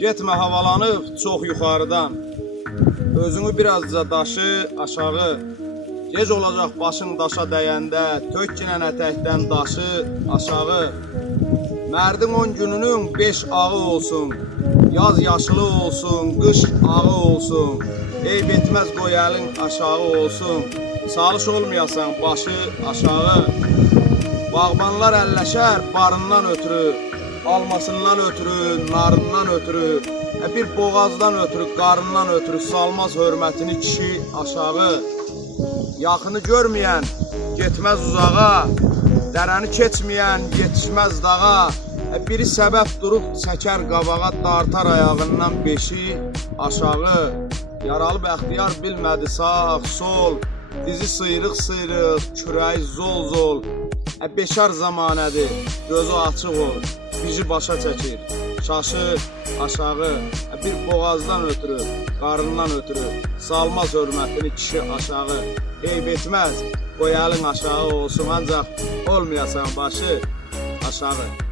Getmə havalanıb çox yuxarıdan. Özünü birazca daşı aşağı. Gec olacaq başın daşa dəyəndə, tök ginən ətəkdən daşı aşağı. Mərdin 10 gününün 5 ağı olsun. Yaz yaşılı olsun, qış ağı olsun. Eyb etməz qoy əlin aşağı olsun. Salış olmayasan başı aşağı. Bağbanlar əlləşər barından ötürü, almasından ötürü, narından ötürü, bir boğazdan ötürü, qarından ötürü salmaz hörmətini kişi aşağı. Yaxını görməyən getməz uzağa, dərəni keçməyən yetişməz dağa. Biri səbəb durub çəkər qabağa, dartar ayağından beşi aşağı. Yaralı bəxtiyar bilmədi sağ, sol, dizi sıyrıq-sıyrıq, kürəyi zol-zol. Beşar zamanədir, gözü açıq ol, bizi başa çəkir, şaşı aşağı. Bir boğazdan ötürü, qarından ötürü, salmaz hörmətini kişi aşağı. Eyb etməz, qoy əlin aşağı olsun, ancaq olmayasan başı aşağı.